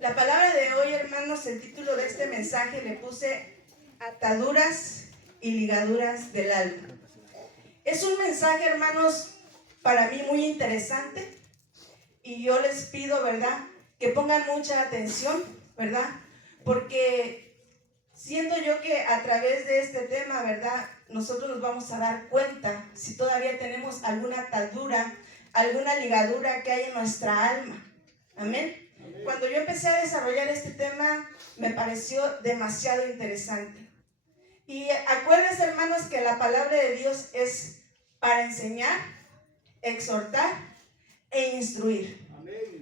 La palabra de hoy, hermanos, el título de este mensaje le puse ataduras y ligaduras del alma. Es un mensaje, hermanos, para mí muy interesante y yo les pido, ¿verdad?, que pongan mucha atención, ¿verdad? Porque siento yo que a través de este tema, ¿verdad?, nosotros nos vamos a dar cuenta si todavía tenemos alguna atadura, alguna ligadura que hay en nuestra alma. Amén. Cuando yo empecé a desarrollar este tema, me pareció demasiado interesante. Y acuérdense, hermanos, que la palabra de Dios es para enseñar, exhortar e instruir,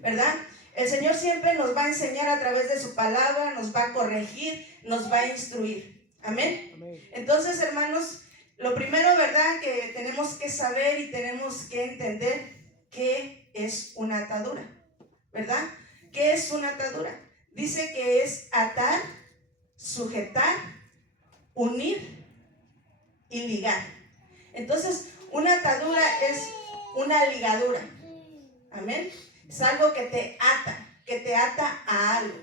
¿verdad? El Señor siempre nos va a enseñar a través de su palabra, nos va a corregir, nos va a instruir. Amén. Entonces, hermanos, lo primero, ¿verdad?, que tenemos que saber y tenemos que entender qué es una atadura, ¿verdad? ¿Qué es una atadura? Dice que es atar, sujetar, unir y ligar. Entonces, una atadura es una ligadura. Amén. Es algo que te ata a algo.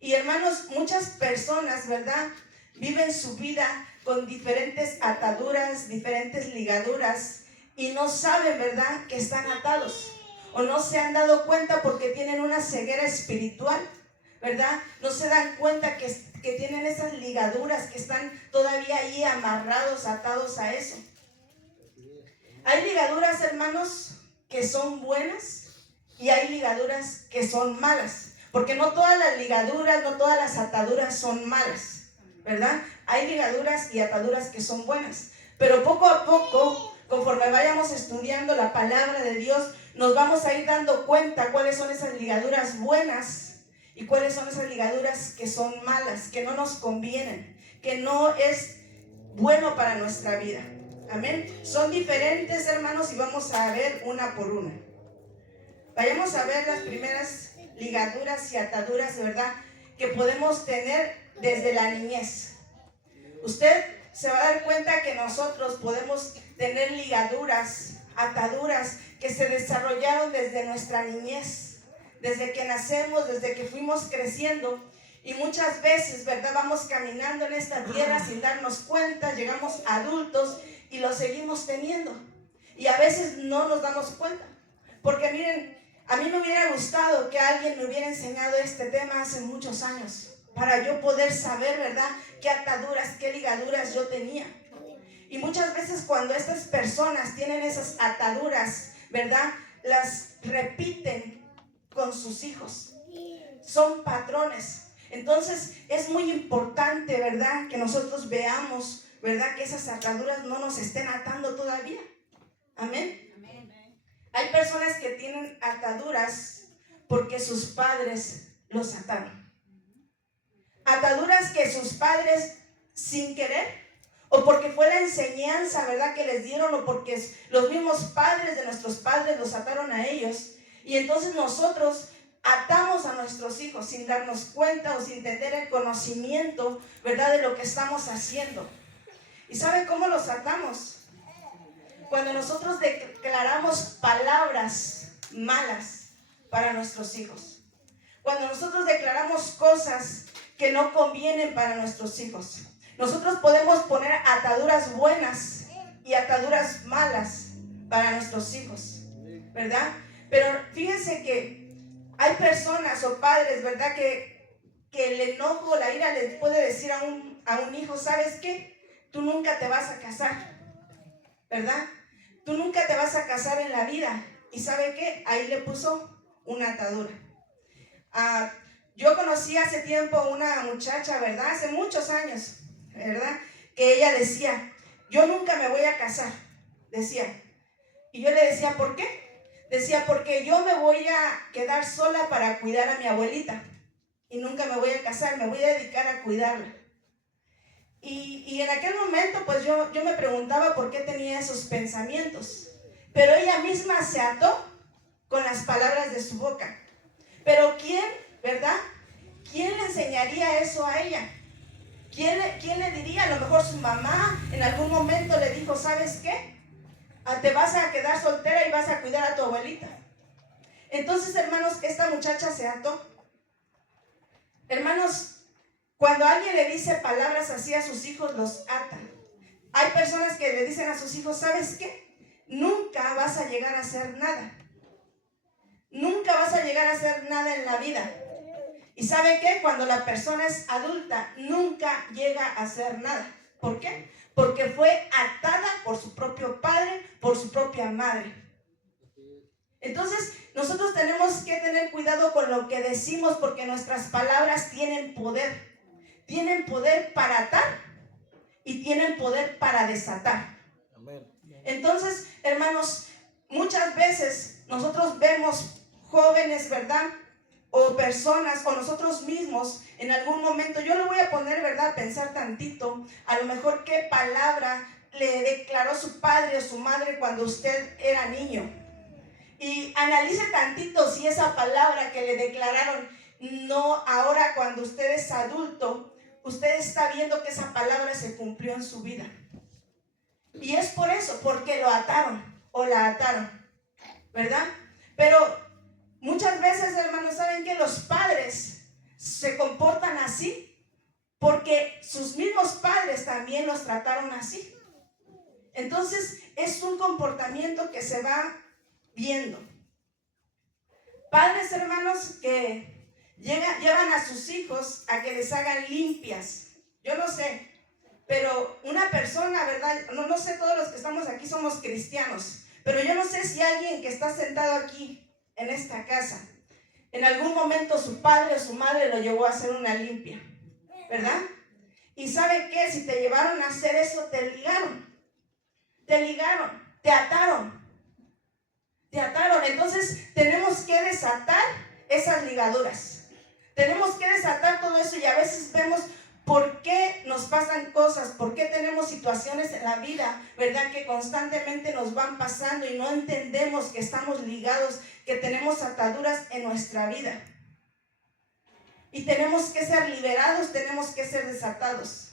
Y hermanos, muchas personas, ¿verdad?, viven su vida con diferentes ataduras, diferentes ligaduras y no saben, ¿verdad?, que están atados. O no se han dado cuenta porque tienen una ceguera espiritual, ¿verdad? No se dan cuenta que tienen esas ligaduras, que están todavía ahí amarrados, atados a eso. Hay ligaduras, hermanos, que son buenas y hay ligaduras que son malas. Porque no todas las ligaduras, no todas las ataduras son malas, ¿verdad? Hay ligaduras y ataduras que son buenas. Pero poco a poco, conforme vayamos estudiando la palabra de Dios, nos vamos a ir dando cuenta cuáles son esas ligaduras buenas y cuáles son esas ligaduras que son malas, que no nos convienen, que no es bueno para nuestra vida. Amén. Son diferentes, hermanos, y vamos a ver una por una. Vayamos a ver las primeras ligaduras y ataduras, ¿verdad?, que podemos tener desde la niñez. Usted se va a dar cuenta que nosotros podemos tener ligaduras, ataduras que se desarrollaron desde nuestra niñez, desde que nacemos, desde que fuimos creciendo. Y muchas veces, ¿verdad?, vamos caminando en esta tierra sin darnos cuenta, llegamos adultos y lo seguimos teniendo. Y a veces no nos damos cuenta. Porque miren, a mí me hubiera gustado que alguien me hubiera enseñado este tema hace muchos años, para yo poder saber, ¿verdad?, qué ataduras, qué ligaduras yo tenía. Y muchas veces cuando estas personas tienen esas ataduras, ¿verdad?, las repiten con sus hijos. Son patrones. Entonces es muy importante, ¿verdad?, que nosotros veamos, ¿verdad?, que esas ataduras no nos estén atando todavía. Amén. Hay personas que tienen ataduras porque sus padres los ataron. Ataduras que sus padres sin querer, o porque fue la enseñanza, ¿verdad?, que les dieron, o porque los mismos padres de nuestros padres los ataron a ellos. Y entonces nosotros atamos a nuestros hijos sin darnos cuenta o sin tener el conocimiento, ¿verdad?, de lo que estamos haciendo. ¿Y sabe cómo los atamos? Cuando nosotros declaramos palabras malas para nuestros hijos. Cuando nosotros declaramos cosas que no convienen para nuestros hijos. Nosotros podemos poner ataduras buenas y ataduras malas para nuestros hijos, ¿verdad? Pero fíjense que hay personas o padres, ¿verdad?, que el enojo, la ira les puede decir a un hijo, ¿sabes qué? Tú nunca te vas a casar, ¿verdad? Tú nunca te vas a casar en la vida. ¿Y sabe qué? Ahí le puso una atadura. Yo conocí hace tiempo una muchacha, ¿verdad?, hace muchos años, ¿verdad?, que ella decía, yo nunca me voy a casar, decía. Y yo le decía, ¿por qué? Decía, porque yo me voy a quedar sola para cuidar a mi abuelita y nunca me voy a casar, me voy a dedicar a cuidarla. Y en aquel momento pues yo me preguntaba por qué tenía esos pensamientos, pero ella misma se ató con las palabras de su boca. Pero ¿quién, verdad? ¿Quién le enseñaría eso a ella? ¿Quién le diría? A lo mejor su mamá en algún momento le dijo, ¿sabes qué? Te vas a quedar soltera y vas a cuidar a tu abuelita. Entonces, hermanos, esta muchacha se ató. Hermanos, cuando alguien le dice palabras así a sus hijos, los ata. Hay personas que le dicen a sus hijos, ¿sabes qué? Nunca vas a llegar a hacer nada. Nunca vas a llegar a hacer nada en la vida. ¿Y sabe qué? Cuando la persona es adulta, nunca llega a hacer nada. ¿Por qué? Porque fue atada por su propio padre, por su propia madre. Entonces, nosotros tenemos que tener cuidado con lo que decimos, porque nuestras palabras tienen poder. Tienen poder para atar y tienen poder para desatar. Entonces, hermanos, muchas veces nosotros vemos jóvenes, ¿verdad? O personas, o nosotros mismos, en algún momento, yo lo voy a poner, ¿verdad? A pensar tantito, a lo mejor qué palabra le declaró su padre o su madre cuando usted era niño. Y analice tantito si esa palabra que le declararon, no ahora cuando usted es adulto, usted está viendo que esa palabra se cumplió en su vida. Y es por eso, porque lo ataron o la ataron, ¿verdad? Pero muchas veces, hermanos, ¿saben que los padres se comportan así? Porque sus mismos padres también los trataron así. Entonces, es un comportamiento que se va viendo. Padres, hermanos, que llevan a sus hijos a que les hagan limpias. Yo no sé, pero una persona, ¿verdad? No sé, todos los que estamos aquí somos cristianos, pero yo no sé si alguien que está sentado aquí en esta casa, en algún momento su padre o su madre lo llevó a hacer una limpia, ¿verdad? Y ¿sabe qué? Si te llevaron a hacer eso, te ligaron, te ataron. Entonces tenemos que desatar esas ligaduras. Tenemos que desatar todo eso, y a veces vemos por qué nos pasan cosas, por qué tenemos situaciones en la vida, ¿verdad? Que constantemente nos van pasando y no entendemos que estamos ligados, que tenemos ataduras en nuestra vida. Y tenemos que ser liberados, tenemos que ser desatados.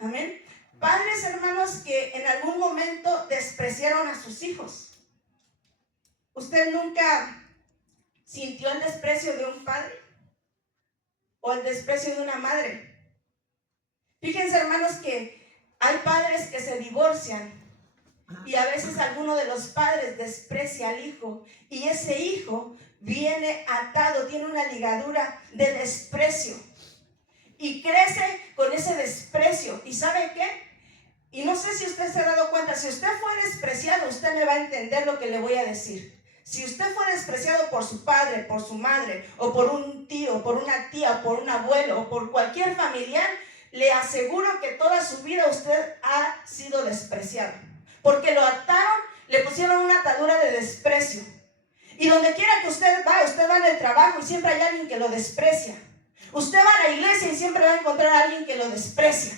Amén. Padres, hermanos, que en algún momento despreciaron a sus hijos. ¿Usted nunca sintió el desprecio de un padre o el desprecio de una madre? Fíjense, hermanos, que hay padres que se divorcian y a veces alguno de los padres desprecia al hijo, y ese hijo viene atado, tiene una ligadura de desprecio y crece con ese desprecio. ¿Y sabe qué? Y no sé si usted se ha dado cuenta, si usted fue despreciado, usted me va a entender lo que le voy a decir. Si usted fue despreciado por su padre, por su madre, o por un tío, por una tía, o por un abuelo, o por cualquier familiar, le aseguro que toda su vida usted ha sido despreciado. Porque lo ataron, le pusieron una atadura de desprecio. Y donde quiera que usted va en el trabajo y siempre hay alguien que lo desprecia. Usted va a la iglesia y siempre va a encontrar a alguien que lo desprecia.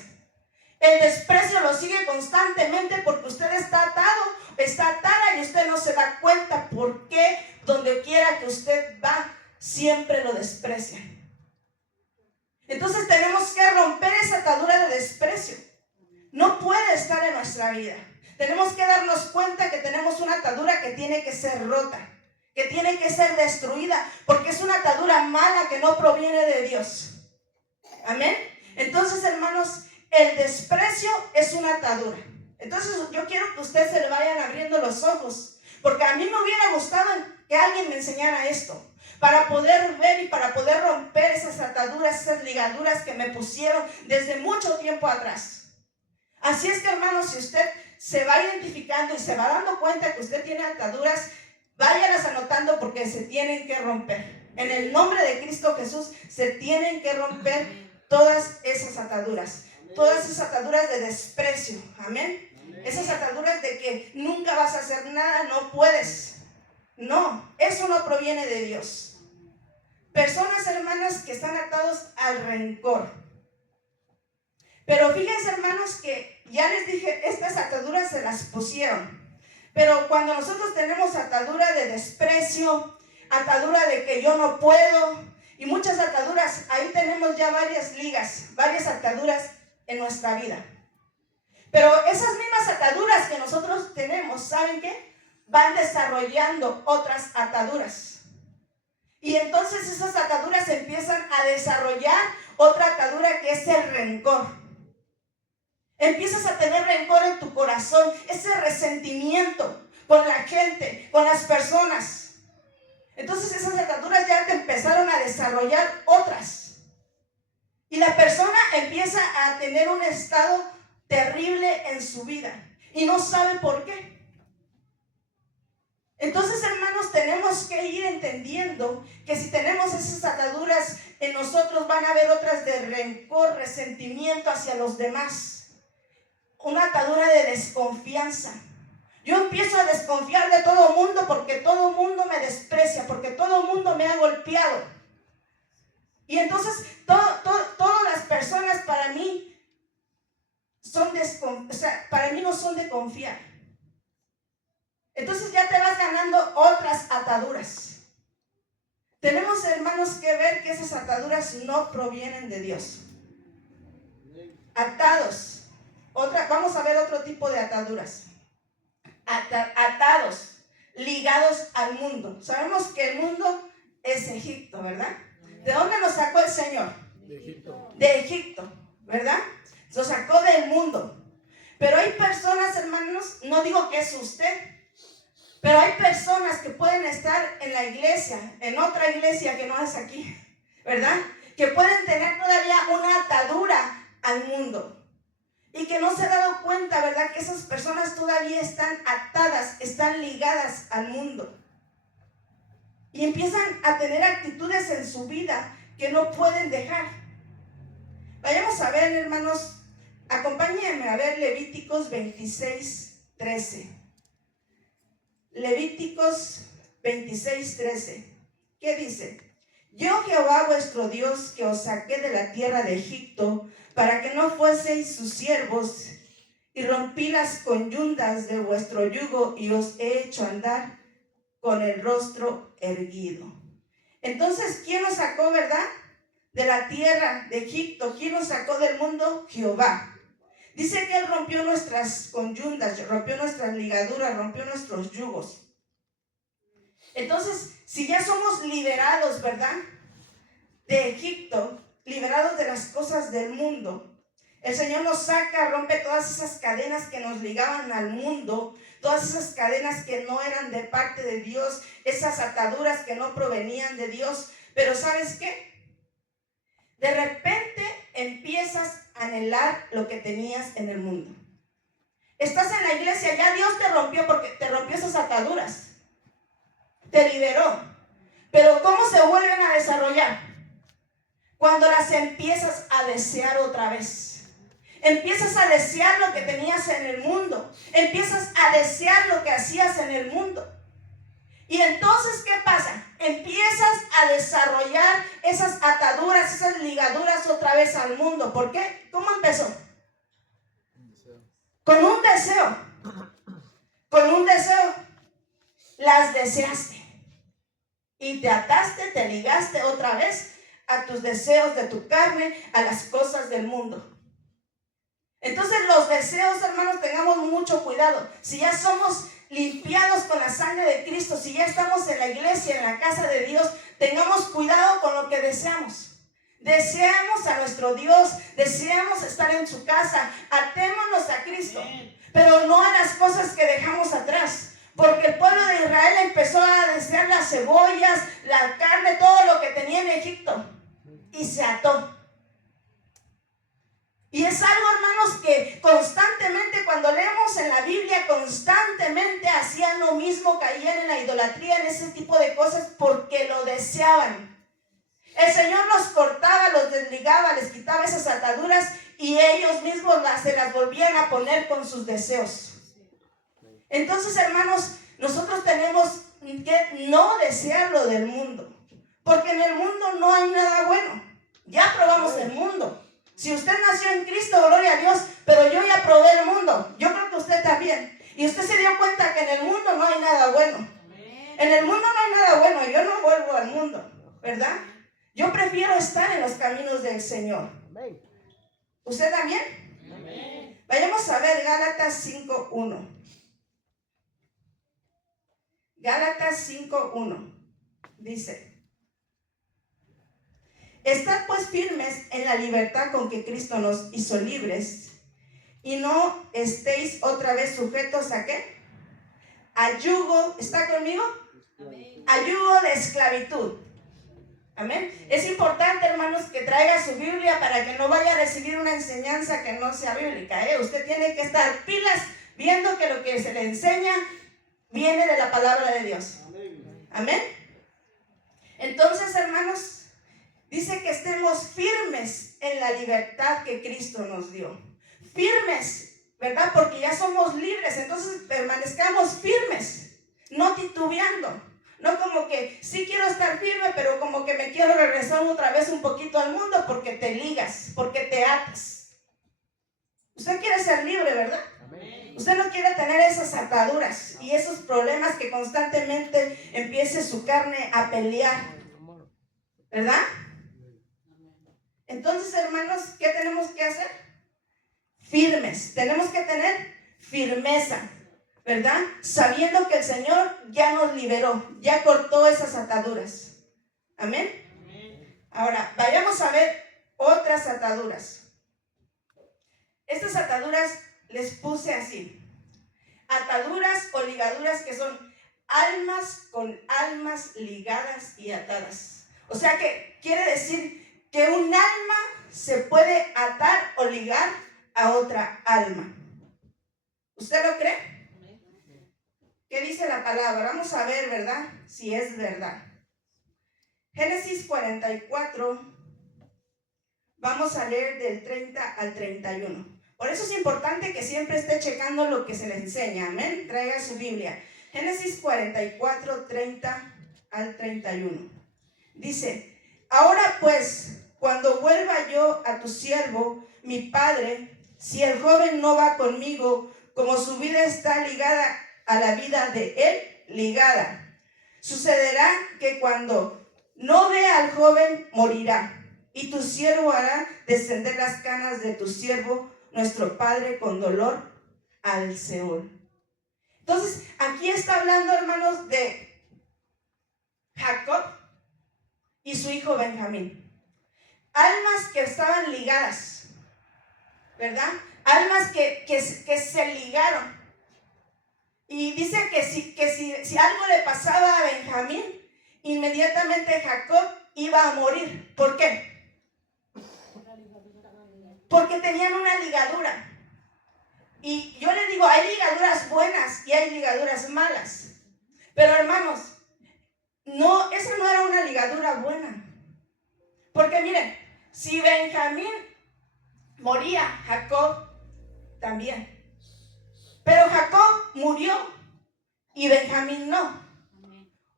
El desprecio lo sigue constantemente porque usted está atado, está atada, y usted no se da cuenta por qué donde quiera que usted va siempre lo desprecia. Entonces tenemos que romper esa atadura de desprecio. No puede estar en nuestra vida. Tenemos que darnos cuenta que tenemos una atadura que tiene que ser rota, que tiene que ser destruida, porque es una atadura mala que no proviene de Dios. Amén. Entonces, hermanos, el desprecio es una atadura. Entonces yo quiero que ustedes se le vayan abriendo los ojos, porque a mí me hubiera gustado que alguien me enseñara esto, para poder ver y para poder romper esas ataduras, esas ligaduras que me pusieron desde mucho tiempo atrás. Así es que, hermanos, si usted se va identificando y se va dando cuenta que usted tiene ataduras, váyanlas anotando, porque se tienen que romper. En el nombre de Cristo Jesús se tienen que romper todas esas ataduras. Todas esas ataduras de desprecio, amén. Esas ataduras de que nunca vas a hacer nada, no puedes. No, eso no proviene de Dios. Personas, hermanas, que están atados al rencor. Pero fíjense, hermanos, que ya les dije, estas ataduras se las pusieron. Pero cuando nosotros tenemos atadura de desprecio, atadura de que yo no puedo, y muchas ataduras, ahí tenemos ya varias ligas, varias ataduras en nuestra vida. Pero esas mismas ataduras que nosotros tenemos, ¿saben qué? Van desarrollando otras ataduras. Y entonces esas ataduras empiezan a desarrollar otra atadura que es el rencor. Empiezas a tener rencor en tu corazón, ese resentimiento con la gente, con las personas. Entonces esas ataduras ya te empezaron a desarrollar otras. Y la persona empieza a tener un estado terrible en su vida y no sabe por qué. Entonces, hermanos, tenemos que ir entendiendo que si tenemos esas ataduras en nosotros, van a haber otras de rencor, resentimiento hacia los demás. Una atadura de desconfianza. Yo empiezo a desconfiar de todo mundo porque todo mundo me desprecia, porque todo mundo me ha golpeado. Y entonces todas las personas para mí para mí no son de confiar. Entonces ya te vas ganando otras ataduras. Tenemos, hermanos, que ver que esas ataduras no provienen de Dios. Atados. Vamos a ver otro tipo de ataduras. Atados, ligados al mundo. Sabemos que el mundo es Egipto, ¿verdad? ¿De dónde nos sacó el Señor? De Egipto. De Egipto, ¿verdad? Nos sacó del mundo. Pero hay personas, hermanos, no digo que es usted, pero hay personas que pueden estar en la iglesia, en otra iglesia que no es aquí, ¿verdad? Que pueden tener todavía una atadura al mundo. Y que no se ha dado cuenta, ¿verdad? Que esas personas todavía están atadas, están ligadas al mundo. Y empiezan a tener actitudes en su vida que no pueden dejar. Vayamos a ver, hermanos, acompáñenme a ver Levíticos 26:13. Levíticos 26:13. ¿Qué dice? Yo, Jehová vuestro Dios, que os saqué de la tierra de Egipto, para que no fueseis sus siervos, y rompí las conyundas de vuestro yugo, y os he hecho andar con el rostro erguido. Entonces, ¿quién nos sacó, verdad? De la tierra de Egipto. ¿Quién nos sacó del mundo? Jehová. Dice que Él rompió nuestras conyundas, rompió nuestras ligaduras, rompió nuestros yugos. Entonces, si ya somos liberados, ¿verdad? De Egipto, liberados de las cosas del mundo, el Señor nos saca, rompe todas esas cadenas que nos ligaban al mundo, todas esas cadenas que no eran de parte de Dios, esas ataduras que no provenían de Dios. Pero ¿sabes qué? De repente empiezas a anhelar lo que tenías en el mundo. Estás en la iglesia, ya Dios te rompió, porque te rompió esas ataduras, te liberó. Pero ¿cómo se vuelven a desarrollar? Cuando las empiezas a desear otra vez. Empiezas a desear lo que tenías en el mundo. Empiezas a desear lo que hacías en el mundo. Y entonces, ¿qué pasa? Empiezas a desarrollar esas ataduras, esas ligaduras otra vez al mundo. ¿Por qué? ¿Cómo empezó? Con un deseo. Con un deseo. Las deseaste. Y te ataste, te ligaste otra vez a tus deseos de tu carne, a las cosas del mundo. Entonces los deseos, hermanos, tengamos mucho cuidado. Si ya somos limpiados con la sangre de Cristo, si ya estamos en la iglesia, en la casa de Dios, tengamos cuidado con lo que deseamos. Deseamos a nuestro Dios, deseamos estar en su casa, atémonos a Cristo, pero no a las cosas que dejamos atrás. Porque el pueblo de Israel empezó a desear las cebollas, la carne, todo lo que tenía en Egipto, y se ató. Y es algo, hermanos, que constantemente, cuando leemos en la Biblia, constantemente hacían lo mismo, caían en la idolatría, en ese tipo de cosas, porque lo deseaban. El Señor los cortaba, los desligaba, les quitaba esas ataduras, y ellos mismos se las volvían a poner con sus deseos. Entonces, hermanos, nosotros tenemos que no desear lo del mundo, porque en el mundo no hay nada bueno. Ya probamos el mundo. Si usted nació en Cristo, gloria a Dios, pero yo ya probé el mundo. Yo creo que usted también. Y usted se dio cuenta que en el mundo no hay nada bueno. En el mundo no hay nada bueno. Yo no vuelvo al mundo, ¿verdad? Yo prefiero estar en los caminos del Señor. ¿Usted también? Vayamos a ver Gálatas 5:1. Gálatas 5:1 dice: Estad pues firmes en la libertad con que Cristo nos hizo libres, y no estéis otra vez sujetos ¿a qué? A yugo, ¿está conmigo? Amén. A yugo de esclavitud. Amén. Es importante, hermanos, que traiga su Biblia para que no vaya a recibir una enseñanza que no sea bíblica. Usted tiene que estar pilas viendo que lo que se le enseña viene de la palabra de Dios. Amén. Entonces, hermanos, dice que estemos firmes en la libertad que Cristo nos dio. Firmes, ¿verdad? Porque ya somos libres, entonces permanezcamos firmes, no titubeando. No como que sí quiero estar firme, pero como que me quiero regresar otra vez un poquito al mundo porque te ligas, porque te atas. Usted quiere ser libre, ¿verdad? Amén. Usted no quiere tener esas ataduras y esos problemas que constantemente empiece su carne a pelear, ¿verdad? Entonces, hermanos, ¿qué tenemos que hacer? Firmes. Tenemos que tener firmeza, ¿verdad? Sabiendo que el Señor ya nos liberó, ya cortó esas ataduras. Amén. Ahora, vayamos a ver otras ataduras. Estas ataduras les puse así: ataduras o ligaduras, que son almas con almas ligadas y atadas. O sea que quiere decir que un alma se puede atar o ligar a otra alma. ¿Usted lo cree? ¿Qué dice la palabra? Vamos a ver, ¿verdad? Si es verdad. Génesis 44, vamos a leer del 30 al 31. Por eso es importante que siempre esté checando lo que se le enseña. Amén. Traiga su Biblia. Génesis 44, 30 al 31. Dice: ahora pues, cuando vuelva yo a tu siervo, mi padre, si el joven no va conmigo, como su vida está ligada a la vida de él, ligada, sucederá que cuando no vea al joven, morirá. Y tu siervo hará descender las canas de tu siervo, nuestro padre, con dolor al Seol. Entonces, aquí está hablando, hermanos, de Jacob y su hijo Benjamín. Almas que estaban ligadas, ¿verdad? Almas que se ligaron. Y dice que si algo le pasaba a Benjamín, inmediatamente Jacob iba a morir. ¿Por qué? Porque tenían una ligadura. Y yo le digo, hay ligaduras buenas y hay ligaduras malas. Pero hermanos, no, esa no era una ligadura buena. Porque miren, si Benjamín moría, Jacob también. Pero Jacob murió y Benjamín no.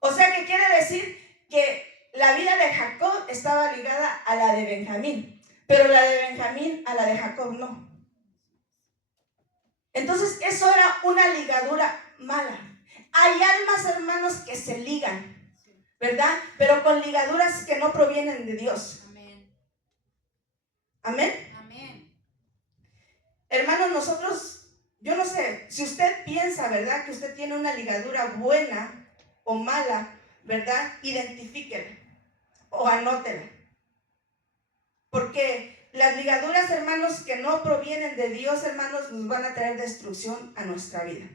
O sea que quiere decir que la vida de Jacob estaba ligada a la de Benjamín, pero la de Benjamín a la de Jacob no. Entonces eso era una ligadura mala. Hay almas, hermanos, que se ligan, ¿verdad? Pero con ligaduras que no provienen de Dios. Amén. Amén. Amén. Hermanos, nosotros, yo no sé, si usted piensa, ¿verdad?, que usted tiene una ligadura buena o mala, ¿verdad?, identifíquela o anótela. Porque las ligaduras, hermanos, que no provienen de Dios, hermanos, nos van a traer destrucción a nuestra vida.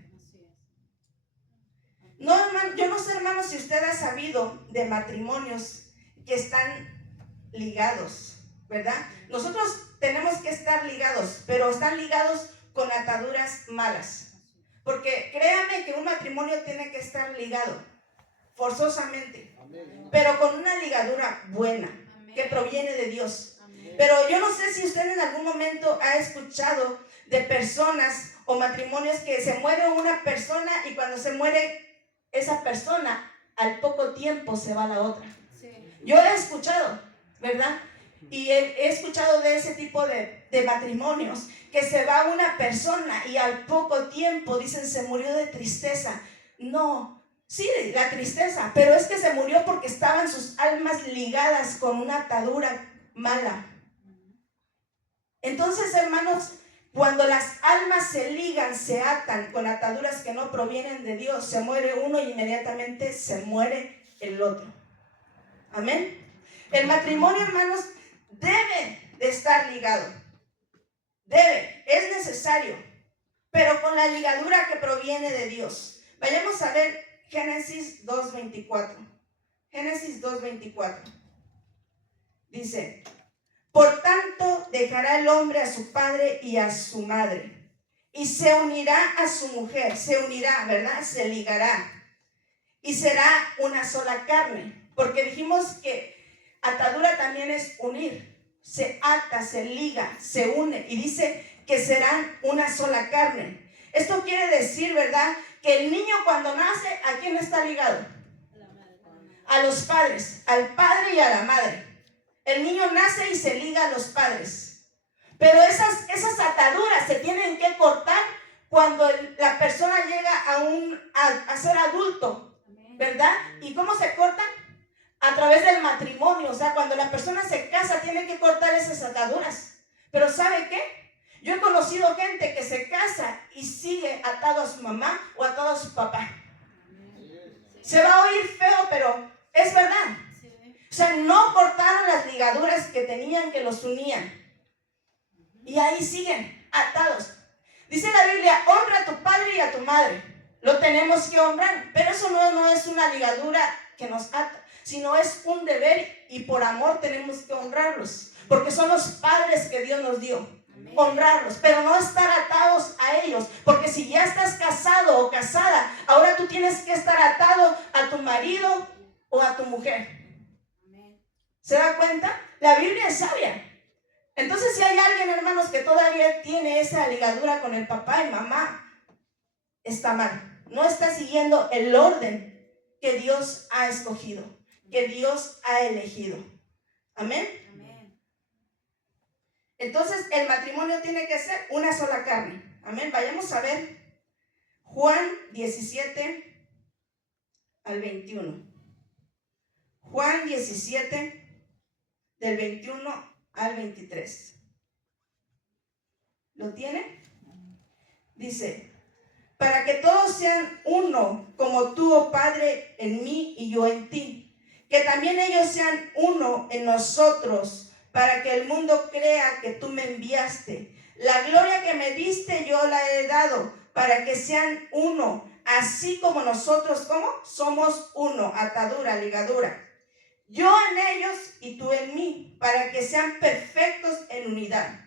No, hermano, yo no sé, hermanos, si usted ha sabido de matrimonios que están ligados, ¿verdad? Nosotros tenemos que estar ligados, pero están ligados con ataduras malas. Porque créame que un matrimonio tiene que estar ligado, forzosamente, pero con una ligadura buena, que proviene de Dios. Pero yo no sé si usted en algún momento ha escuchado de personas o matrimonios que se muere una persona y cuando se muere esa persona, al poco tiempo se va la otra. Sí. Yo he escuchado, ¿verdad? Y he escuchado de ese tipo de matrimonios, que se va una persona y al poco tiempo dicen se murió de tristeza. No, sí, la tristeza, pero es que se murió porque estaban sus almas ligadas con una atadura mala. Entonces, hermanos, cuando las almas se ligan, se atan con ataduras que no provienen de Dios, se muere uno y inmediatamente se muere el otro. Amén. El matrimonio, hermanos, debe de estar ligado. Debe, es necesario, pero con la ligadura que proviene de Dios. Vayamos a ver Génesis 2:24. Génesis 2:24. Dice: por tanto, dejará el hombre a su padre y a su madre, y se unirá a su mujer. Se unirá, ¿verdad? Se ligará. Y será una sola carne. Porque dijimos que atadura también es unir. Se ata, se liga, se une. Y dice que serán una sola carne. Esto quiere decir, ¿verdad?, que el niño cuando nace, ¿a quién está ligado? A los padres, al padre y a la madre. El niño nace y se liga a los padres. Pero esas ataduras se tienen que cortar cuando la persona llega a ser adulto, ¿verdad? ¿Y cómo se cortan? A través del matrimonio. O sea, cuando la persona se casa, tiene que cortar esas ataduras. Pero ¿sabe qué? Yo he conocido gente que se casa y sigue atado a su mamá o atado a su papá. Se va a oír feo, pero es verdad. O sea, no cortaron las ligaduras que tenían, que los unían. Y ahí siguen atados. Dice la Biblia: honra a tu padre y a tu madre. Lo tenemos que honrar. Pero eso no es una ligadura que nos ata, sino es un deber, y por amor tenemos que honrarlos. Porque son los padres que Dios nos dio. Honrarlos, pero no estar atados a ellos. Porque si ya estás casado o casada, ahora tú tienes que estar atado a tu marido o a tu mujer. ¿Se da cuenta? La Biblia es sabia. Entonces, si hay alguien, hermanos, que todavía tiene esa ligadura con el papá y mamá, está mal. No está siguiendo el orden que Dios ha escogido, que Dios ha elegido. Amén. Amén. Entonces, el matrimonio tiene que ser una sola carne. Amén. Vayamos a ver Juan 17 al 21. Juan 17 del 21 al 23. ¿Lo tiene? Dice: para que todos sean uno, como tú, oh Padre, en mí y yo en ti. Que también ellos sean uno en nosotros, para que el mundo crea que tú me enviaste. La gloria que me diste yo la he dado, para que sean uno, así como nosotros, ¿cómo? Somos uno, atadura, ligadura. Yo en ellos y tú en mí, para que sean perfectos en unidad.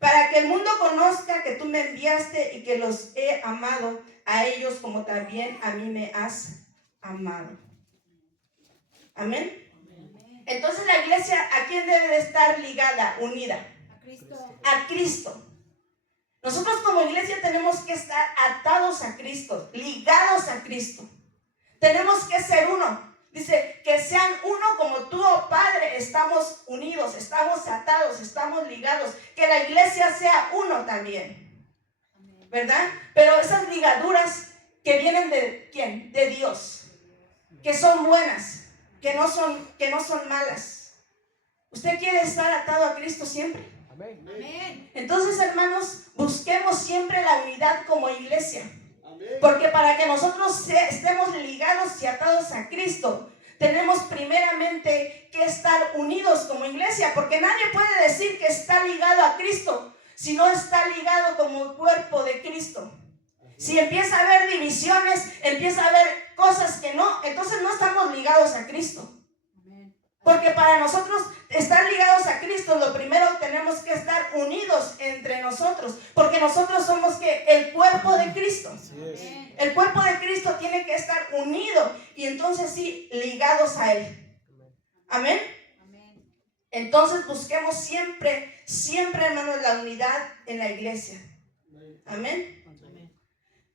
Para que el mundo conozca que tú me enviaste y que los he amado a ellos como también a mí me has amado. Amén. Entonces la iglesia, ¿a quién debe de estar ligada, unida? A Cristo. A Cristo. Nosotros como iglesia tenemos que estar atados a Cristo, ligados a Cristo. Tenemos que ser uno. Dice, que sean uno como tú, oh Padre. Estamos unidos, estamos atados, estamos ligados. Que la iglesia sea uno también, ¿verdad? Pero esas ligaduras que vienen de ¿quién? De Dios, que son buenas, que no son malas. ¿Usted quiere estar atado a Cristo siempre? Amén. Entonces, hermanos, busquemos siempre la unidad como iglesia. Porque para que nosotros estemos ligados y atados a Cristo, tenemos primeramente que estar unidos como iglesia. Porque nadie puede decir que está ligado a Cristo si no está ligado como el cuerpo de Cristo. Si empieza a haber divisiones, empieza a haber cosas que no, entonces no estamos ligados a Cristo. Porque para nosotros estar ligados a Cristo, lo primero tenemos que estar unidos entre nosotros. Porque nosotros somos ¿qué? El cuerpo de Cristo. El cuerpo de Cristo tiene que estar unido y entonces sí, ligados a Él. Amén. Entonces busquemos siempre, hermanos, la unidad en la iglesia. Amén.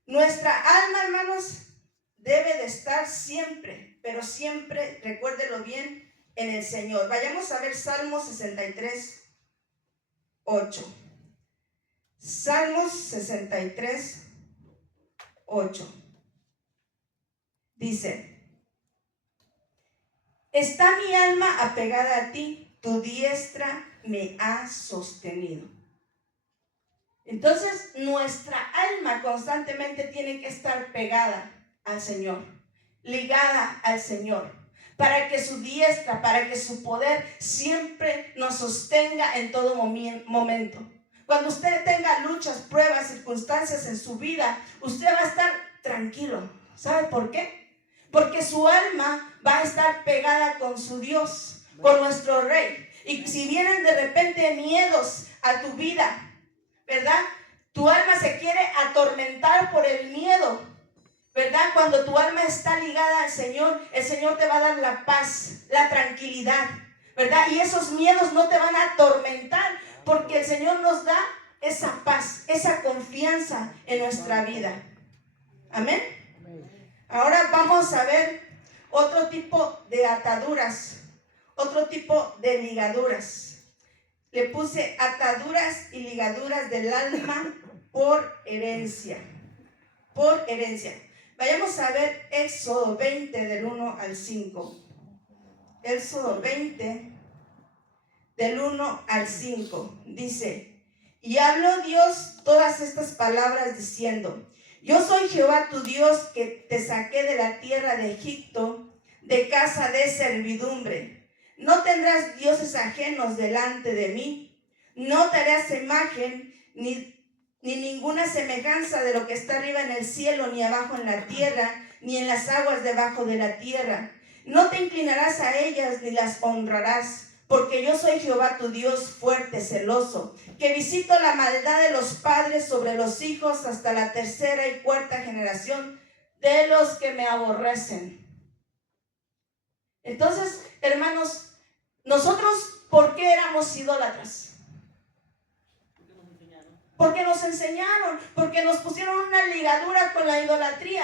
Nuestra alma, hermanos, debe de estar siempre, pero siempre, recuérdelo bien, en el Señor. Vayamos a ver Salmos 63, 8. Salmos 63, 8. Dice: está mi alma apegada a ti, tu diestra me ha sostenido. Entonces, nuestra alma constantemente tiene que estar pegada al Señor, ligada al Señor. para que su diestra, para que su poder siempre nos sostenga en todo momento. Cuando usted tenga luchas, pruebas, circunstancias en su vida, usted va a estar tranquilo. ¿Sabe por qué? Porque su alma va a estar pegada con su Dios, con nuestro Rey. Y si vienen de repente miedos a tu vida, ¿verdad? Tu alma se quiere atormentar por el miedo, ¿verdad? Cuando tu alma está ligada al Señor, el Señor te va a dar la paz, la tranquilidad, ¿verdad? Y esos miedos no te van a atormentar, porque el Señor nos da esa paz, esa confianza en nuestra vida. Amén. Ahora vamos a ver otro tipo de ataduras, otro tipo de ligaduras. Le puse ataduras y ligaduras del alma por herencia. Por herencia. Vayamos a ver Éxodo 20 del 1 al 5. Éxodo 20 del 1 al 5. Dice: y habló Dios todas estas palabras diciendo: yo soy Jehová tu Dios, que te saqué de la tierra de Egipto, de casa de servidumbre. No tendrás dioses ajenos delante de mí. No te harás imagen ni ninguna semejanza de lo que está arriba en el cielo, ni abajo en la tierra, ni en las aguas debajo de la tierra. No te inclinarás a ellas ni las honrarás, porque yo soy Jehová tu Dios fuerte, celoso, que visito la maldad de los padres sobre los hijos hasta la tercera y cuarta generación de los que me aborrecen. Entonces, hermanos, nosotros, ¿por qué éramos idólatras? Porque nos enseñaron, porque nos pusieron una ligadura con la idolatría,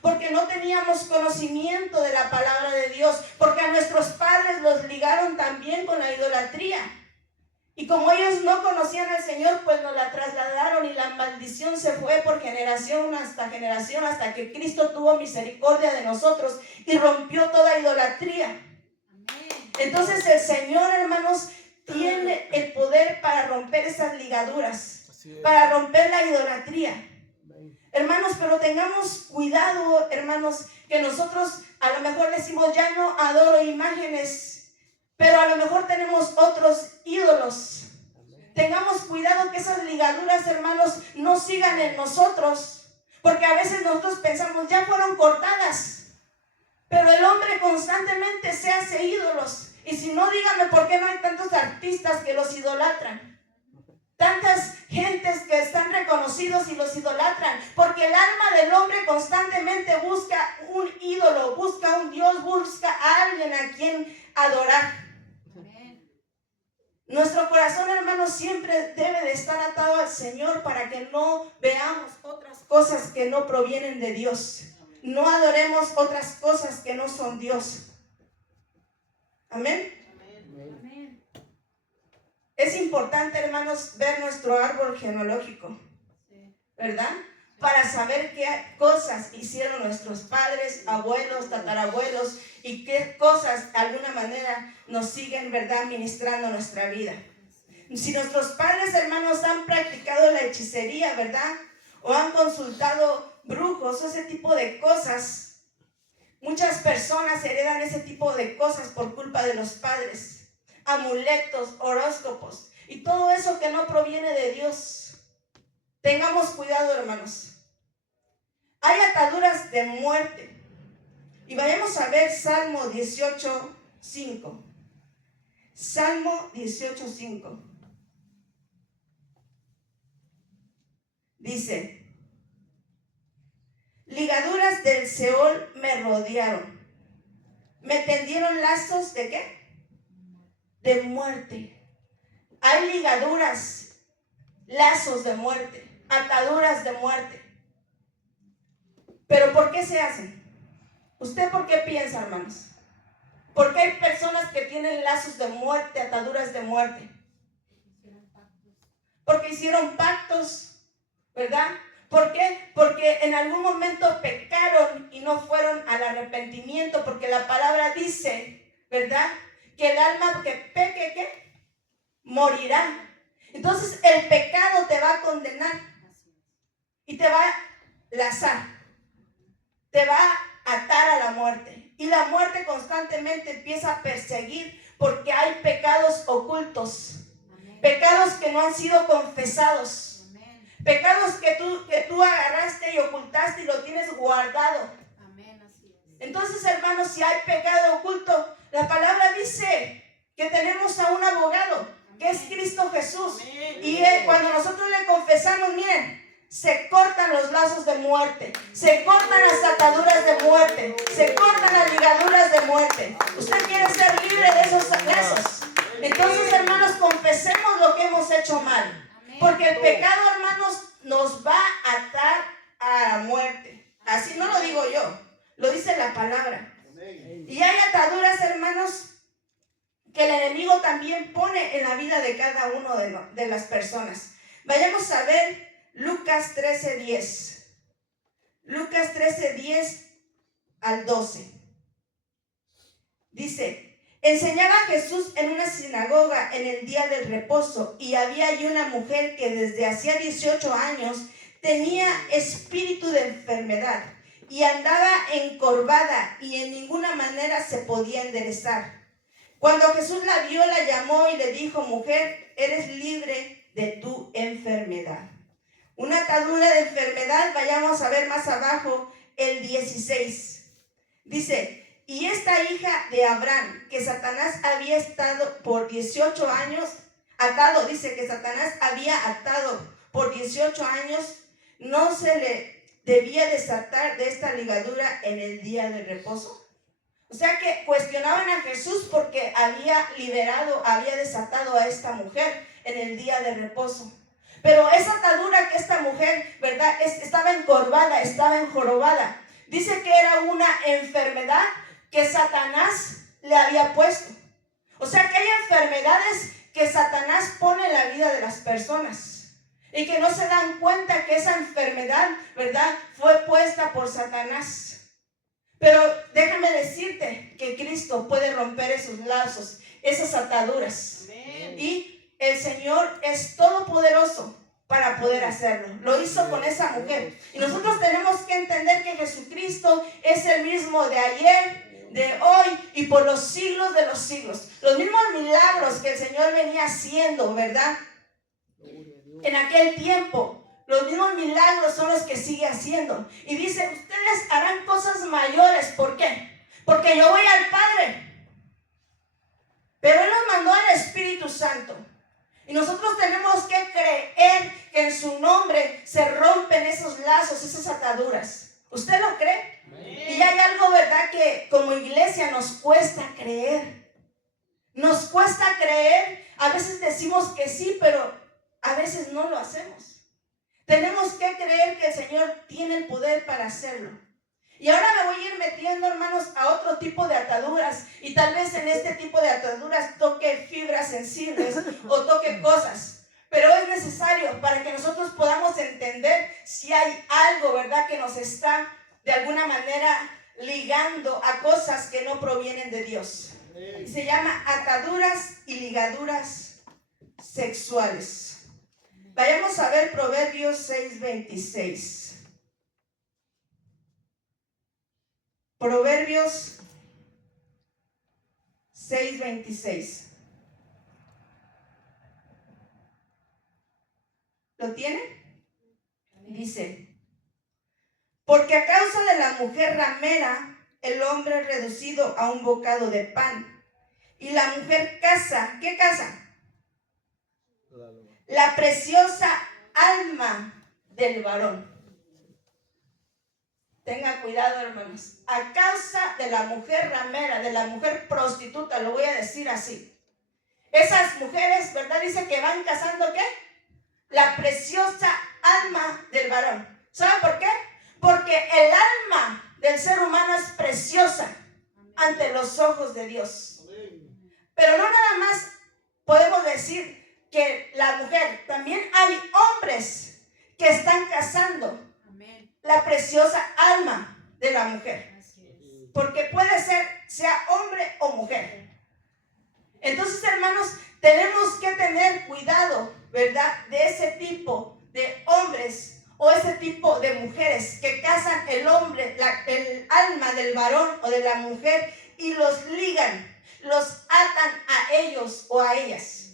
porque no teníamos conocimiento de la palabra de Dios, porque a nuestros padres los ligaron también con la idolatría. Y como ellos no conocían al Señor, pues nos la trasladaron, y la maldición se fue por generación, hasta que Cristo tuvo misericordia de nosotros y rompió toda idolatría. Entonces el Señor, hermanos, tiene el poder para romper esas ligaduras, para romper la idolatría. Hermanos, pero tengamos cuidado, hermanos, que nosotros a lo mejor decimos: ya no adoro imágenes, pero a lo mejor tenemos otros ídolos. Tengamos cuidado que esas ligaduras, hermanos, no sigan en nosotros, porque a veces nosotros pensamos: ya fueron cortadas, pero el hombre constantemente se hace ídolos. Y si no, dígame por qué no hay tantos artistas que los idolatran. Tantas gentes que están reconocidos y los idolatran, porque el alma del hombre constantemente busca un ídolo, busca un Dios, busca a alguien a quien adorar. Amén. Nuestro corazón, hermanos, siempre debe de estar atado al Señor para que no veamos otras cosas que no provienen de Dios. No adoremos otras cosas que no son Dios. Amén. Amén. Es importante, hermanos, ver nuestro árbol genealógico, ¿verdad? Para saber qué cosas hicieron nuestros padres, abuelos, tatarabuelos, y qué cosas de alguna manera nos siguen, ¿verdad?, ministrando nuestra vida. Si nuestros padres, hermanos, han practicado la hechicería, ¿verdad?, o han consultado brujos, ese tipo de cosas, muchas personas heredan ese tipo de cosas por culpa de los padres. Amuletos, horóscopos y todo eso que no proviene de Dios. Tengamos cuidado, hermanos. Hay ataduras de muerte. Y vayamos a ver Salmo 18:5. Salmo 18:5. Dice: ligaduras del Seol me rodearon. Me tendieron lazos de ¿qué? De muerte. Hay ligaduras, lazos de muerte, ataduras de muerte. ¿Pero por qué se hacen? ¿Usted por qué piensa, hermanos? ¿Por qué hay personas que tienen lazos de muerte, ataduras de muerte? Porque hicieron pactos, ¿verdad? ¿Por qué? Porque en algún momento pecaron y no fueron al arrepentimiento, porque la palabra dice, ¿verdad?, que el alma que peque, ¿qué? Morirá. Entonces el pecado te va a condenar y te va a lazar, te va a atar a la muerte. Y la muerte constantemente empieza a perseguir porque hay pecados ocultos. Amén. Pecados que no han sido confesados. Amén. Pecados que tú agarraste y ocultaste y lo tienes guardado. Amén. Así es. Entonces, hermanos, si hay pecado oculto, la palabra dice que tenemos a un abogado, que es Cristo Jesús. Amén. Y cuando nosotros le confesamos, miren, se cortan los lazos de muerte, se cortan las ataduras de muerte, se cortan las ligaduras de muerte. Usted quiere ser libre de esos lazos. Entonces, hermanos, confesemos lo que hemos hecho mal. Porque el pecado, hermanos, nos va a atar a la muerte. Así no lo digo yo, lo dice la palabra. Y hay ataduras, hermanos, que el enemigo también pone en la vida de cada uno de las personas. Vayamos a ver Lucas 13:10. Lucas 13:10 al 12. Dice: enseñaba Jesús en una sinagoga en el día del reposo, y había allí una mujer que desde hacía 18 años tenía espíritu de enfermedad y andaba encorvada y en ninguna manera se podía enderezar. Cuando Jesús la vio, la llamó y le dijo: mujer, eres libre de tu enfermedad. Una atadura de enfermedad, vayamos a ver más abajo el 16. Dice: y esta hija de Abraham, que Satanás había estado por 18 años atado, dice que Satanás había atado por 18 años, no se le debía desatar de esta ligadura en el día del reposo. O sea que cuestionaban a Jesús porque había liberado, había desatado a esta mujer en el día de reposo. Pero esa atadura que esta mujer, ¿verdad?, estaba encorvada, estaba enjorobada. Dice que era una enfermedad que Satanás le había puesto. O sea que hay enfermedades que Satanás pone en la vida de las personas y que no se dan cuenta que esa enfermedad, ¿verdad?, fue puesta por Satanás. Pero déjame decirte que Cristo puede romper esos lazos, esas ataduras. Amén. Y el Señor es todopoderoso para poder hacerlo. Lo hizo con esa mujer. Y nosotros tenemos que entender que Jesucristo es el mismo de ayer, de hoy y por los siglos de los siglos. Los mismos milagros que el Señor venía haciendo, ¿verdad?, en aquel tiempo, los mismos milagros son los que sigue haciendo. Y dice: ustedes harán cosas mayores. ¿Por qué? Porque yo voy al Padre. Pero Él nos mandó al Espíritu Santo. Y nosotros tenemos que creer que en su nombre se rompen esos lazos, esas ataduras. ¿Usted lo cree? Amén. Y hay algo, ¿verdad?, que como iglesia nos cuesta creer. Nos cuesta creer. A veces decimos que sí, pero a veces no lo hacemos. Tenemos que creer que el Señor tiene el poder para hacerlo. Y ahora me voy a ir metiendo, hermanos, a otro tipo de ataduras. Y tal vez en este tipo de ataduras toque fibras sensibles o toque cosas. Pero es necesario para que nosotros podamos entender si hay algo, ¿verdad?, que nos está de alguna manera ligando a cosas que no provienen de Dios. Y se llama ataduras y ligaduras sexuales. Vayamos a ver Proverbios 6:26. Proverbios 6:26. ¿Lo tiene? Dice: porque a causa de la mujer ramera, el hombre es reducido a un bocado de pan. Y la mujer caza, ¿qué caza? La preciosa alma del varón. Tenga cuidado, hermanos. A causa de la mujer ramera, de la mujer prostituta, lo voy a decir así. Esas mujeres, ¿verdad?, dice que van cazando, ¿qué? La preciosa alma del varón. ¿Saben por qué? Porque el alma del ser humano es preciosa ante los ojos de Dios. Pero no nada más podemos decir que la mujer, también hay hombres que están cazando la preciosa alma de la mujer. Porque puede ser, sea hombre o mujer. Entonces, hermanos, tenemos que tener cuidado, ¿verdad?, de ese tipo de hombres o ese tipo de mujeres que casan el hombre, el alma del varón o de la mujer y los ligan, los atan a ellos o a ellas,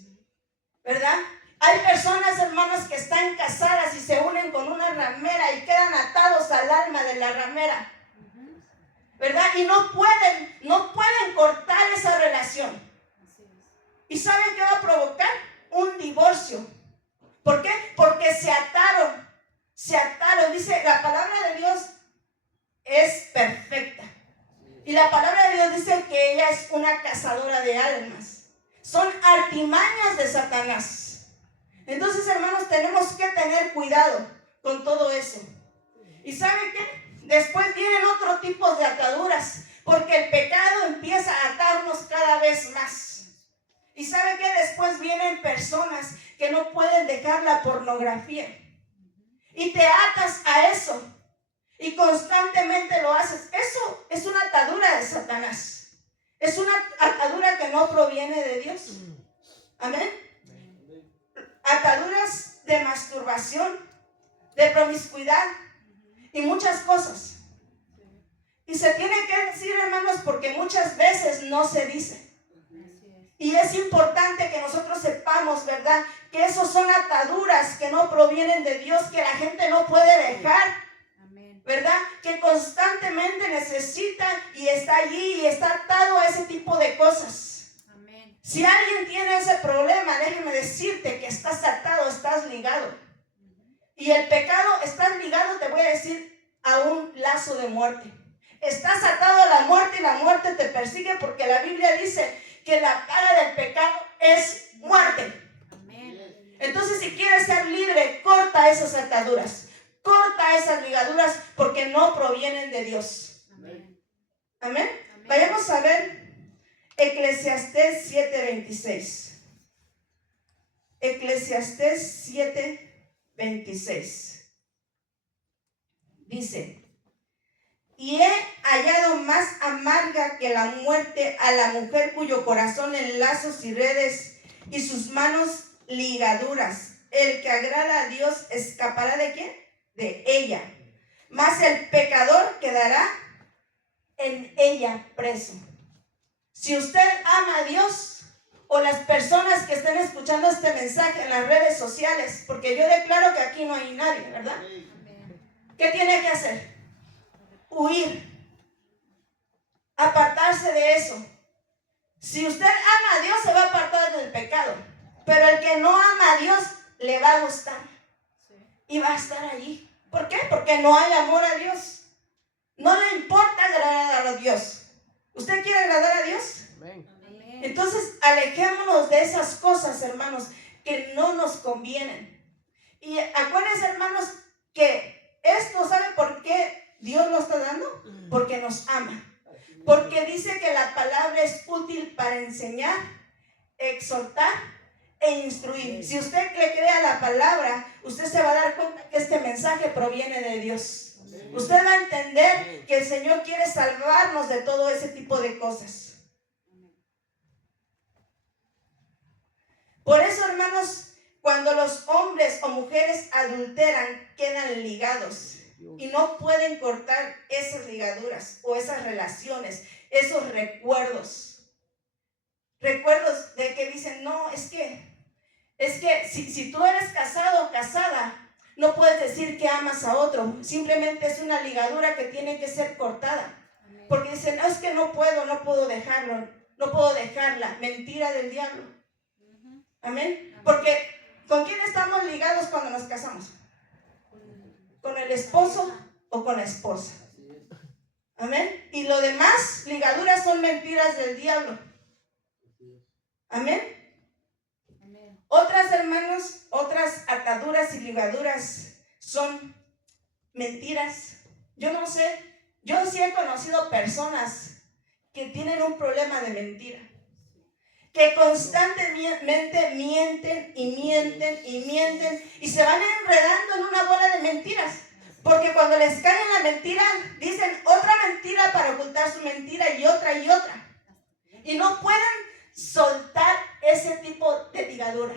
¿verdad? Hay personas, hermanos, que están casadas y se unen con una ramera y quedan atados al alma de la ramera, ¿verdad? Y no pueden cortar esa relación. ¿Y saben qué va a provocar? Un divorcio. ¿Por qué? Porque se ataron. Dice, la palabra de Dios es perfecta. Y la palabra de Dios dice que ella es una cazadora de almas. Son artimañas de Satanás. Entonces, hermanos, tenemos que tener cuidado con todo eso. ¿Y saben qué? Después vienen otro tipo de ataduras, porque el pecado empieza a atarnos cada vez más. ¿Y saben qué? Después vienen personas que no pueden dejar la pornografía. Y te atas a eso. Y constantemente lo haces. Eso es una atadura de Satanás. Es una atadura que no proviene de Dios. Amén. Ataduras de masturbación, de promiscuidad y muchas cosas. Y se tiene que decir, hermanos, porque muchas veces no se dice. Y es importante que nosotros sepamos, ¿verdad?, que esos son ataduras que no provienen de Dios, que la gente no puede dejar, ¿verdad?, que constantemente necesita y está allí y está atado a ese tipo de cosas. Amén. Si alguien tiene ese problema, déjame decirte que estás atado, estás ligado. Y el pecado, estás ligado, te voy a decir, a un lazo de muerte. Estás atado a la muerte y la muerte te persigue, porque la Biblia dice que la paga del pecado es muerte. Amén. Entonces, si quieres ser libre, corta esas ataduras, corta esas ligaduras, porque no provienen de Dios. Amén. Amén. Amén. Vayamos a ver Eclesiastés 7:26. Eclesiastés 7:26. Dice: y he hallado más amarga que la muerte a la mujer cuyo corazón en lazos y redes y sus manos ligaduras. El que agrada a Dios escapará ¿de quién? De ella. Mas el pecador quedará en ella preso. Si usted ama a Dios, o las personas que estén escuchando este mensaje en las redes sociales, porque yo declaro que aquí no hay nadie, ¿verdad? ¿Qué tiene que hacer? Huir, apartarse de eso. Si usted ama a Dios, se va a apartar del pecado, pero el que no ama a Dios le va a gustar y va a estar allí. ¿Por qué? Porque no hay amor a Dios. No le importa agradar a Dios. ¿Usted quiere agradar a Dios? Amén. Entonces alejémonos de esas cosas, hermanos, que no nos convienen. Y acuérdense, hermanos, que esto, ¿sabe por qué Dios lo está dando? Porque nos ama. Porque dice que la palabra es útil para enseñar, exhortar e instruir. Si usted le cree a la palabra, usted se va a dar cuenta que este mensaje proviene de Dios. Usted va a entender que el Señor quiere salvarnos de todo ese tipo de cosas. Por eso, hermanos, cuando los hombres o mujeres adulteran, quedan ligados y no pueden cortar esas ligaduras o esas relaciones, esos recuerdos de que dicen, no, es que si tú eres casado o casada, no puedes decir que amas a otro. Simplemente es una ligadura que tiene que ser cortada. Porque dicen, no, es que no puedo dejarlo, no puedo dejarla. Mentira del diablo. Amén. Porque ¿con quién estamos ligados cuando nos casamos? ¿Con el esposo o con la esposa? Amén. Y lo demás, ligaduras, son mentiras del diablo. Amén. Otras, hermanos, otras ataduras y ligaduras son mentiras. Yo no sé, yo sí he conocido personas que tienen un problema de mentira, que constantemente mienten y se van enredando en una bola de mentiras, porque cuando les cae en la mentira, dicen otra mentira para ocultar su mentira y otra, y no pueden soltar ese tipo de ligadura.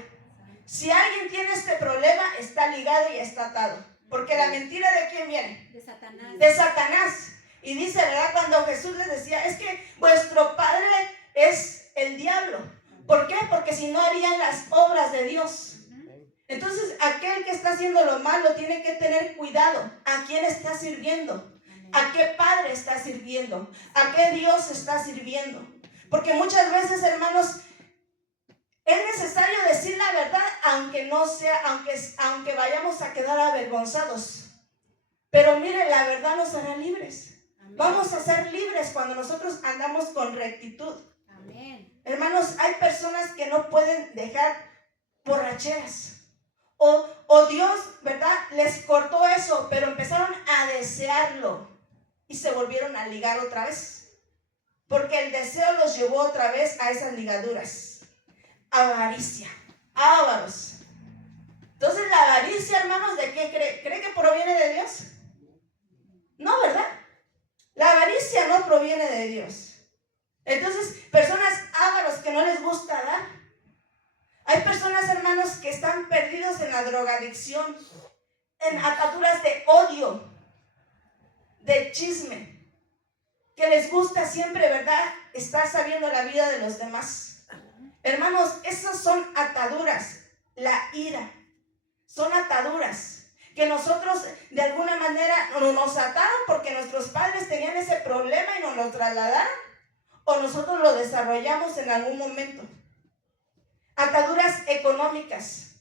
Si alguien tiene este problema, está ligado y está atado. Porque la mentira, ¿de quién viene? De Satanás. De Satanás. Y dice, ¿verdad? Cuando Jesús les decía, es que vuestro padre es el diablo. ¿Por qué? Porque si no harían las obras de Dios. Entonces, aquel que está haciendo lo malo tiene que tener cuidado. ¿A quién está sirviendo? ¿A qué padre está sirviendo? ¿A qué Dios está sirviendo? Porque muchas veces, hermanos, es necesario decir la verdad, aunque no sea, aunque vayamos a quedar avergonzados. Pero mire, la verdad nos hará libres. Amén. Vamos a ser libres cuando nosotros andamos con rectitud. Amén. Hermanos, hay personas que no pueden dejar borracheras. O Dios, ¿verdad? Les cortó eso, pero empezaron a desearlo y se volvieron a ligar otra vez. Porque el deseo los llevó otra vez a esas ligaduras. Avaricia, ávaros. Entonces la avaricia, hermanos, ¿de qué cree? ¿Cree que proviene de Dios? No, ¿verdad? La avaricia no proviene de Dios. Entonces, personas ávaros que no les gusta dar. Hay personas, hermanos, que están perdidos en la drogadicción, en ataduras de odio, de chisme, que les gusta siempre, ¿verdad?, estar sabiendo la vida de los demás. Hermanos, esas son ataduras, la ira, son ataduras que nosotros de alguna manera nos ataron porque nuestros padres tenían ese problema y nos lo trasladaron, o nosotros lo desarrollamos en algún momento. Ataduras económicas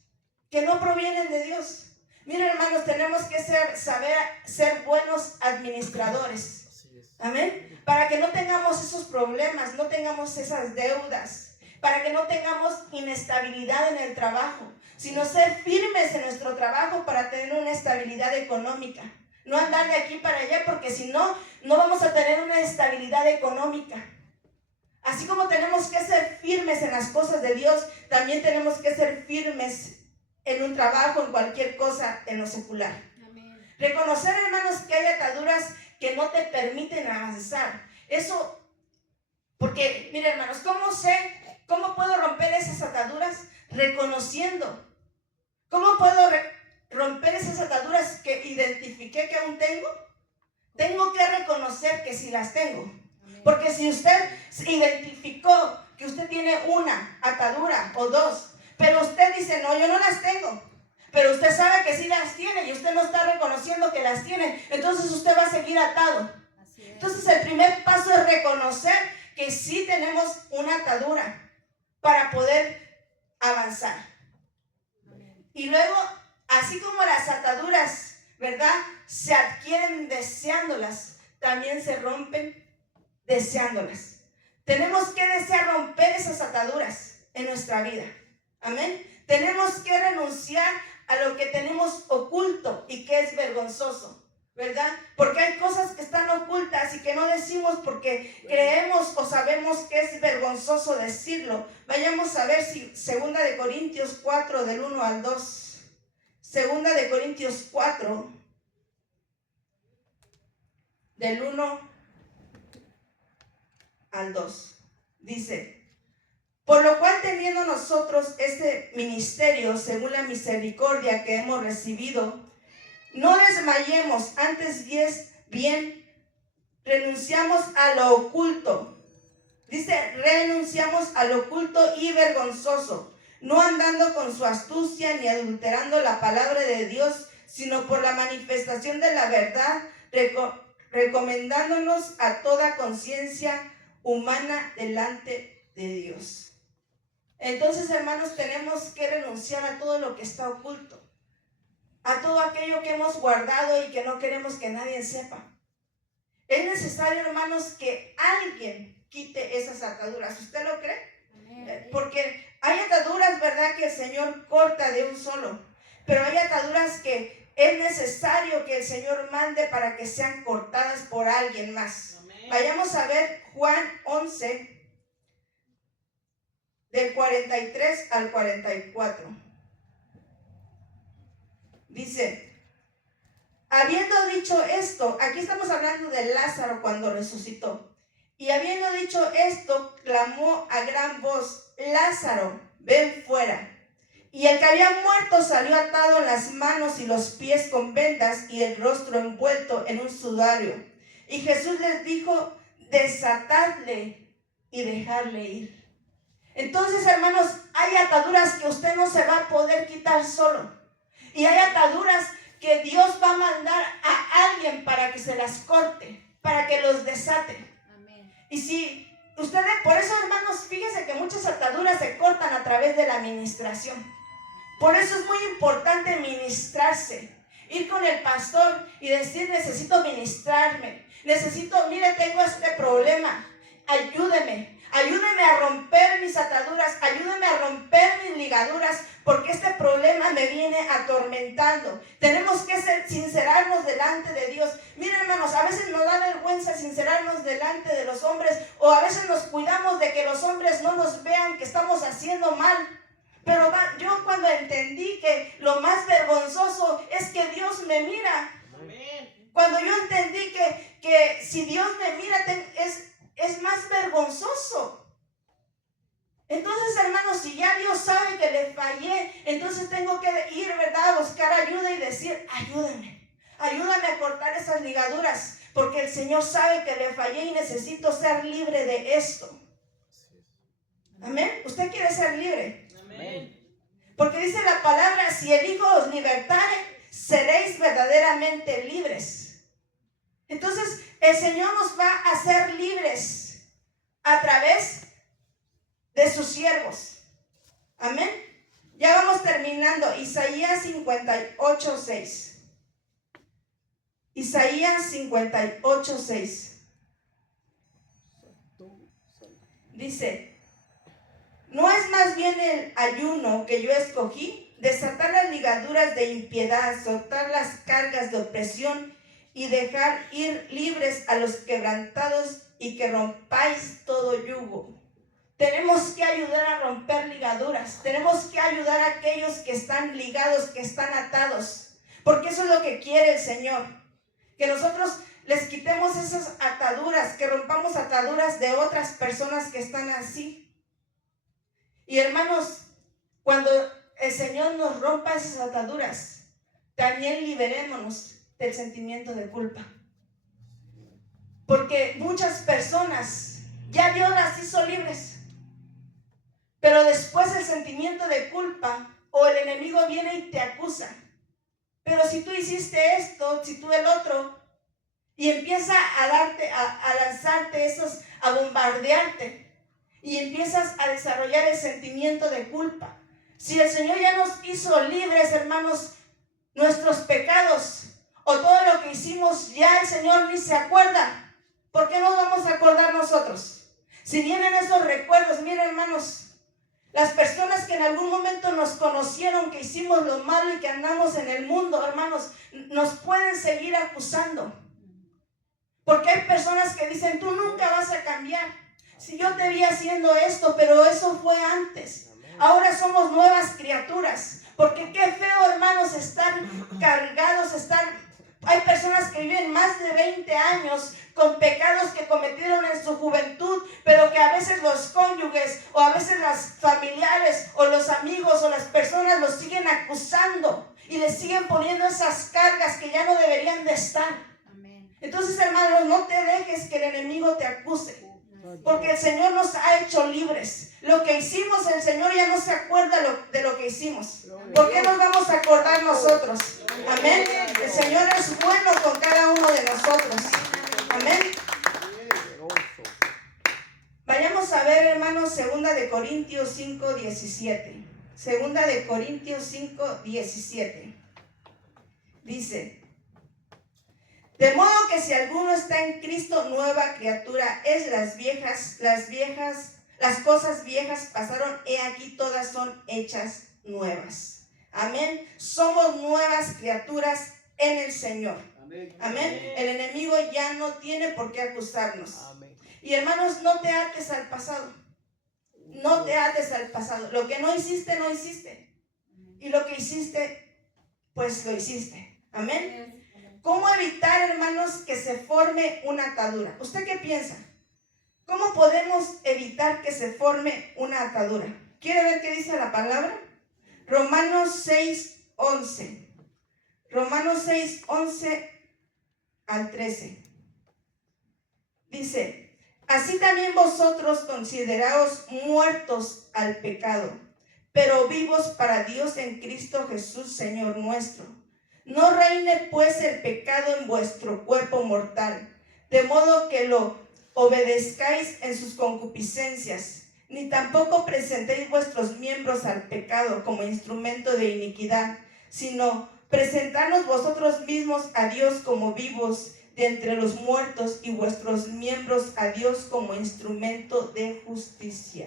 que no provienen de Dios. Miren, hermanos, tenemos que saber ser buenos administradores. Amén. Para que no tengamos esos problemas, no tengamos esas deudas, para que no tengamos inestabilidad en el trabajo, sino ser firmes en nuestro trabajo para tener una estabilidad económica. No andar de aquí para allá, porque si no, no vamos a tener una estabilidad económica. Así como tenemos que ser firmes en las cosas de Dios, también tenemos que ser firmes en un trabajo, en cualquier cosa, en lo secular. Amén. Reconocer, hermanos, que hay ataduras que no te permiten avanzar. Eso, porque, miren, hermanos, ¿cómo puedo romper esas ataduras? Reconociendo. ¿Cómo puedo romper esas ataduras que identifiqué que aún tengo? Tengo que reconocer que sí las tengo. Porque si usted identificó que usted tiene una atadura o dos, pero usted dice, no, yo no las tengo, pero usted sabe que sí las tiene y usted no está reconociendo que las tiene, entonces usted va a seguir atado. Entonces el primer paso es reconocer que sí tenemos una atadura para poder avanzar. Y luego, así como las ataduras, ¿verdad?, se adquieren deseándolas, también se rompen deseándolas. Tenemos que desear romper esas ataduras en nuestra vida. Amén. Tenemos que renunciar a lo que tenemos oculto y que es vergonzoso, ¿verdad? Porque hay cosas que están ocultas y que no decimos porque creemos o sabemos que es vergonzoso decirlo. Vayamos a ver si 2 de Corintios 4 del 1 al 2. 2 de Corintios 4 del 1 al 2. Dice: por lo cual, teniendo nosotros este ministerio según la misericordia que hemos recibido, no desmayemos, antes bien renunciamos a lo oculto. Dice, renunciamos a lo oculto y vergonzoso, no andando con su astucia ni adulterando la palabra de Dios, sino por la manifestación de la verdad, recomendándonos a toda conciencia humana delante de Dios. Entonces, hermanos, tenemos que renunciar a todo lo que está oculto, a todo aquello que hemos guardado y que no queremos que nadie sepa. Es necesario, hermanos, que alguien quite esas ataduras. ¿Usted lo cree? Porque hay ataduras, ¿verdad?, que el Señor corta de un solo, pero hay ataduras que es necesario que el Señor mande para que sean cortadas por alguien más. Vayamos a ver Juan 11, del 43 al 44. Dice, habiendo dicho esto, aquí estamos hablando de Lázaro cuando resucitó. Y habiendo dicho esto, clamó a gran voz, Lázaro, ven fuera. Y el que había muerto salió atado en las manos y los pies con vendas y el rostro envuelto en un sudario. Y Jesús les dijo, desatadle y dejarle ir. Entonces, hermanos, hay ataduras que usted no se va a poder quitar solo. Y hay ataduras que Dios va a mandar a alguien para que se las corte, para que los desate. Amén. Y si ustedes, por eso, hermanos, fíjense que muchas ataduras se cortan a través de la ministración. Por eso es muy importante ministrarse. Ir con el pastor y decir, necesito ministrarme. Mire, tengo este problema. Ayúdeme a romper mis ataduras. Ayúdeme a romper mis ligaduras. Porque este problema me viene atormentando. Tenemos que sincerarnos delante de Dios. Miren, hermanos, a veces nos da vergüenza sincerarnos delante de los hombres. O a veces nos cuidamos de que los hombres no nos vean que estamos haciendo mal. Pero yo cuando entendí que lo más vergonzoso es que Dios me mira. Amén. Cuando yo entendí que si Dios me mira es más vergonzoso. Entonces, hermanos, si ya Dios sabe que le fallé, entonces tengo que ir, ¿verdad?, a buscar ayuda y decir, ayúdame a cortar esas ligaduras, porque el Señor sabe que le fallé y necesito ser libre de esto. Amén. ¿Usted quiere ser libre? Amén. Porque dice la palabra, si el Hijo os libertare, seréis verdaderamente libres. Entonces, el Señor nos va a hacer libres a través de sus siervos. Amén. Ya vamos terminando. Isaías 58:6. Isaías 58:6. Dice, ¿no es más bien el ayuno que yo escogí? Desatar las ligaduras de impiedad, soltar las cargas de opresión y dejar ir libres a los quebrantados y que rompáis todo yugo. Tenemos que ayudar a romper ligaduras. Tenemos que ayudar a aquellos que están ligados, que están atados. Porque eso es lo que quiere el Señor. Que nosotros les quitemos esas ataduras, que rompamos ataduras de otras personas que están así. Y hermanos, cuando el Señor nos rompa esas ataduras, también liberémonos del sentimiento de culpa. Porque muchas personas, ya Dios las hizo libres, pero después el sentimiento de culpa o el enemigo viene y te acusa. Pero si tú hiciste esto, si tú el otro, y empieza a lanzarte esos, a bombardearte. Y empiezas a desarrollar el sentimiento de culpa. Si el Señor ya nos hizo libres, hermanos, nuestros pecados o todo lo que hicimos, ya el Señor ni se acuerda. ¿Por qué nos vamos a acordar nosotros? Si vienen esos recuerdos, miren, hermanos, las personas que en algún momento nos conocieron, que hicimos lo malo y que andamos en el mundo, hermanos, nos pueden seguir acusando. Porque hay personas que dicen, tú nunca vas a cambiar. Si yo te vi haciendo esto, pero eso fue antes. Ahora somos nuevas criaturas. Porque qué feo, hermanos, estar cargados, hay personas que viven más de 20 años con pecados que cometieron en su juventud, pero que a veces los cónyuges o a veces los familiares o los amigos o las personas los siguen acusando y les siguen poniendo esas cargas que ya no deberían de estar. Entonces, hermanos, no te dejes que el enemigo te acuse. Porque el Señor nos ha hecho libres. Lo que hicimos, el Señor ya no se acuerda de lo que hicimos. ¿Por qué nos vamos a acordar nosotros? Amén. El Señor es bueno con cada uno de nosotros. Amén. Vayamos a ver, hermanos, 2 de Corintios 5:17. 2 de Corintios 5:17. Dice, de modo que si alguno está en Cristo, nueva criatura es. Las cosas viejas pasaron, he aquí todas son hechas nuevas. Amén. Somos nuevas criaturas en el Señor. Amén. Amén. El enemigo ya no tiene por qué acusarnos. Amén. Y hermanos, no te ates al pasado. No te ates al pasado. Lo que no hiciste, no hiciste. Y lo que hiciste, pues lo hiciste. Amén. ¿Cómo evitar, hermanos, que se forme una atadura? ¿Usted qué piensa? ¿Cómo podemos evitar que se forme una atadura? ¿Quiere ver qué dice la palabra? Romanos 6:11. Romanos 6:11 al 13. Dice: así también vosotros consideraos muertos al pecado, pero vivos para Dios en Cristo Jesús, Señor nuestro. No reine pues el pecado en vuestro cuerpo mortal, de modo que lo obedezcáis en sus concupiscencias, ni tampoco presentéis vuestros miembros al pecado como instrumento de iniquidad, sino presentadnos vosotros mismos a Dios como vivos de entre los muertos, y vuestros miembros a Dios como instrumento de justicia.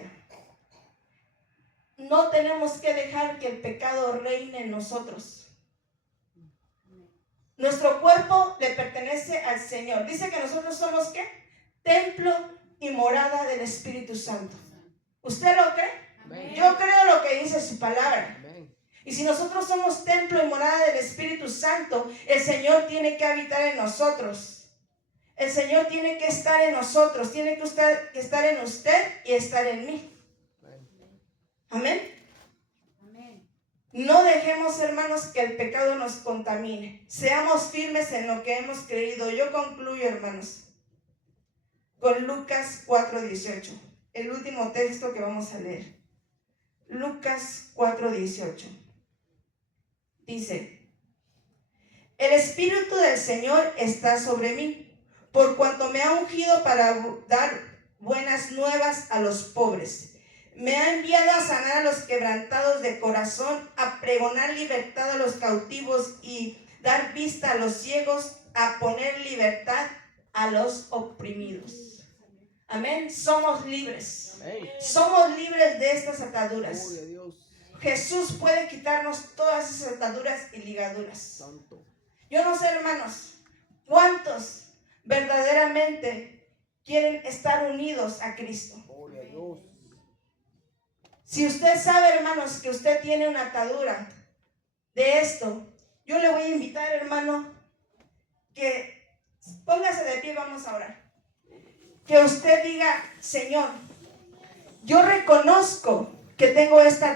No tenemos que dejar que el pecado reine en nosotros. Nuestro cuerpo le pertenece al Señor. Dice que nosotros somos ¿qué? Templo y morada del Espíritu Santo. ¿Usted lo cree? Amén. Yo creo lo que dice su palabra. Amén. Y si nosotros somos templo y morada del Espíritu Santo, el Señor tiene que habitar en nosotros. El Señor tiene que estar en nosotros, tiene que estar en usted y estar en mí. Amén. Amén. No dejemos, hermanos, que el pecado nos contamine. Seamos firmes en lo que hemos creído. Yo concluyo, hermanos, con Lucas 4:18. El último texto que vamos a leer. Lucas 4:18. Dice: el Espíritu del Señor está sobre mí, por cuanto me ha ungido para dar buenas nuevas a los pobres. Me ha enviado a sanar a los quebrantados de corazón, a pregonar libertad a los cautivos y dar vista a los ciegos, a poner libertad a los oprimidos. Amén. Somos libres. Amén. Somos libres de estas ataduras. Jesús puede quitarnos todas esas ataduras y ligaduras. Santo. Yo no sé, hermanos, cuántos verdaderamente quieren estar unidos a Cristo. Si usted sabe, hermanos, que usted tiene una atadura de esto, yo le voy a invitar, hermano, que póngase de pie, vamos a orar. Que usted diga: Señor, yo reconozco que tengo esta atadura.